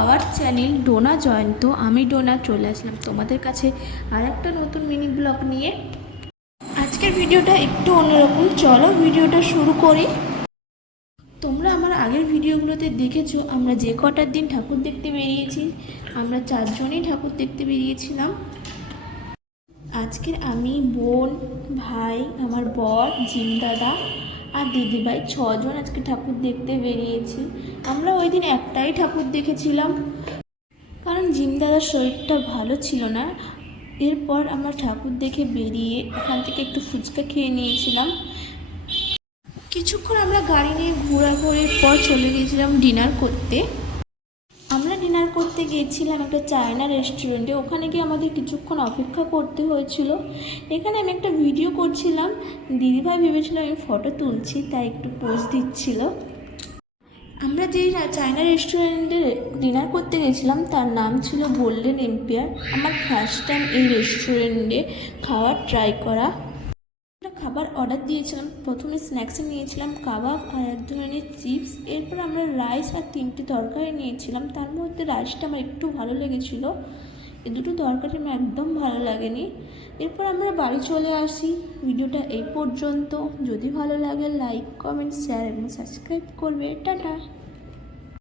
Our channel Dona Jayanta. আমি ডোনা চলে আসলাম তোমাদের কাছে আর একটা নতুন মিনি ব্লগ নিয়ে। আজকের ভিডিওটা একটু অন্যরকম, চলো ভিডিওটা শুরু করি। তোমরা আমার আগের ভিডিওগুলোতে দেখেছো আমরা যে কটার দিন ঠাকুর দেখতে বেরিয়েছি। আমরা 4 জনই ঠাকুর দেখতে বেরিয়েছিলাম। আজকের আমি, বোন, ভাই, আমার বর, জিম দাদা আর দিদিভাই 6 জন আজকে ঠাকুর দেখতে বেরিয়েছি। আমরা ওই দিন একটাই ঠাকুর দেখেছিলাম, কারণ জিম দাদার শরীরটা ভালো ছিল না। এরপর আমরা ঠাকুর দেখে বেরিয়ে ওখান থেকে একটু ফুচকা খেয়ে নিয়েছিলাম। কিছুক্ষণ আমরা গাড়ি নিয়ে ঘোরাঘুরির পর চলে গিয়েছিলাম ডিনার করতে। আমরা ডিনার করতে গিয়েছিলাম একটা চায়না রেস্টুরেন্টে। ওখানে গিয়ে আমাদের কিছুক্ষণ অপেক্ষা করতে হয়েছিল। এখানে আমি একটা ভিডিও করছিলাম, দিদিভাই ভেবেছিল আমি ফটো তুলছি, তাই একটু পোজ দিচ্ছিল। আমরা যেই চায়না রেস্টুরেন্টে ডিনার করতে গেছিলাম তার নাম ছিল গোল্ডেন এম্পায়ার। আমার ফার্স্ট টাইম এই রেস্টুরেন্টে খাওয়ার ট্রাই করা। খাবার অর্ডার দিয়েছিলাম। প্রথমে স্ন্যাক্সে নিয়েছিলাম কাবাব আর এক ধরনের চিপস। এরপর আমরা রাইস আর 3টে তরকারি নিয়েছিলাম। তার মধ্যে রাইসটা আমার একটু ভালো লেগেছিলো, এই দুটো তরকারি আমার একদম ভালো লাগেনি। এরপর আমরা বাড়ি চলে আসি। ভিডিওটা এই পর্যন্ত। যদি ভালো লাগে লাইক, কমেন্ট, শেয়ার এবং সাবস্ক্রাইব করবে। টাটা।